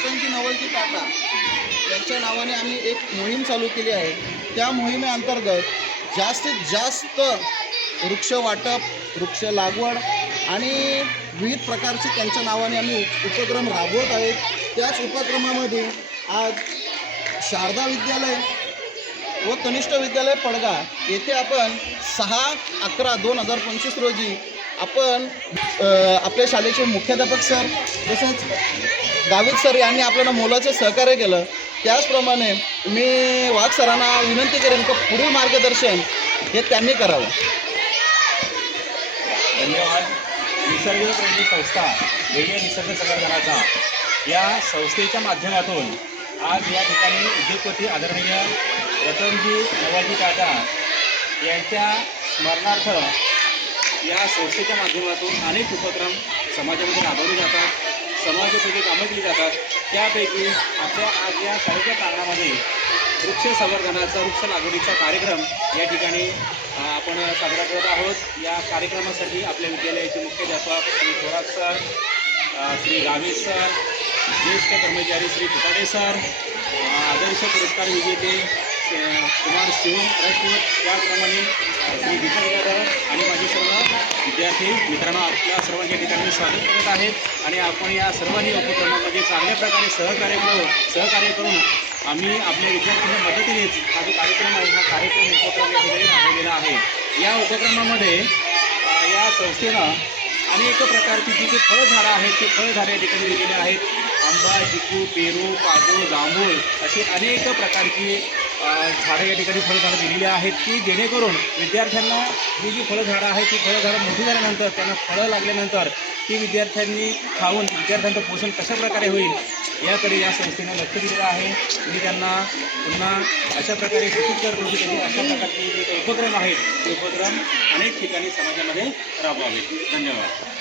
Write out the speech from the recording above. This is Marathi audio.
रतनजी नवलजी टाटा यांच्या नावाने आम्ही एक मोहीम चालू केली आहे। त्या मोहिमेअंतर्गत जास्तीत जास्त वृक्ष वाटप, वृक्ष लागवड आणि विविध प्रकारचे त्यांच्या नावाने आम्ही उपक्रम राबवत आहेत। त्याच उपक्रमामध्ये आज शारदा विद्यालय व कनिष्ठ विद्यालय पडगा येथे आपण 6/11/2025 रोजी आपण आपल्या शाळेचे मुख्याध्यापक सर तसेच गावित सर यांनी आपल्याला मोलाचं सहकार्य केलं। त्याचप्रमाणे मी वाघ सरांना विनंती करेन की पुढील मार्गदर्शन हे त्यांनी करावं। धन्यवाद। निसर्गप्रेमी संस्था वेगळे निसर्ग संवर्धनाचा या संस्थेच्या माध्यमातून आज या ठिकाणी उद्योगपती आदरणीय रतनजी नवलजी टाटा यांच्या स्मरणार्थ या संस्थेच्या माध्यमातून अनेक उपक्रम समाजामध्ये राबवले जातात, समाजोपयोगी कामं केली जातात। त्यापैकी आपल्या आज या शाळेच्या प्रांगणामध्ये वृक्ष संवर्धनाचा, वृक्ष लागवडीचा कार्यक्रम या ठिकाणी आपण साजरा करत आहोत। या कार्यक्रमासाठी आपल्या विद्यालयाचे मुख्याध्यापक श्री थोरात सर, श्री गावित सर, ज्येष्ठ कर्मचारी श्री फुटाडे सर, आदर्श पुरस्कार विजेते कुमार शिव राजपूत, त्याप्रमाणे श्री दीपक जाधव आणि माझे सर्व विद्यार्थी मित्रांनो, आपल्या सर्वांच्या ठिकाणी स्वागत करत आहेत। आणि आपण या सर्वांनी उपक्रमामध्ये चांगल्या प्रकारे सहकार्य करून आम्ही आपल्या विद्यार्थ्यांच्या मदतीनेच हा जो कार्यक्रम आहे, हा कार्यक्रम उपक्रम या ठिकाणी राबवलेला आहे। या उपक्रमामध्ये या संस्थेनं अनेक प्रकारची जी फळझाडं आहेत ती फळझाडं या ठिकाणी दिलेली आहेत। आंबा, चिकू, पेरू, काजू, जांभूळ अशी अनेक प्रकारची झाडं या ठिकाणी फळझाडं दिलेली आहेत की जेणेकरून विद्यार्थ्यांना ही जी फळझाडं आहेत ती फळझाडं मोठी झाल्यानंतर त्यांना फळं लागल्यानंतर ती विद्यार्थ्यांनी खाऊन विद्यार्थ्यांचं पोषण कशा प्रकारे होईल याकडे या संस्थेनं लक्ष दिलेलं आहे। मी त्यांना पुन्हा अशा प्रकारे सूचित करतो की त्यांनी अशा प्रकारचे जे उपक्रम आहेत ते उपक्रम अनेक ठिकाणी समाजामध्ये राबवावे। धन्यवाद।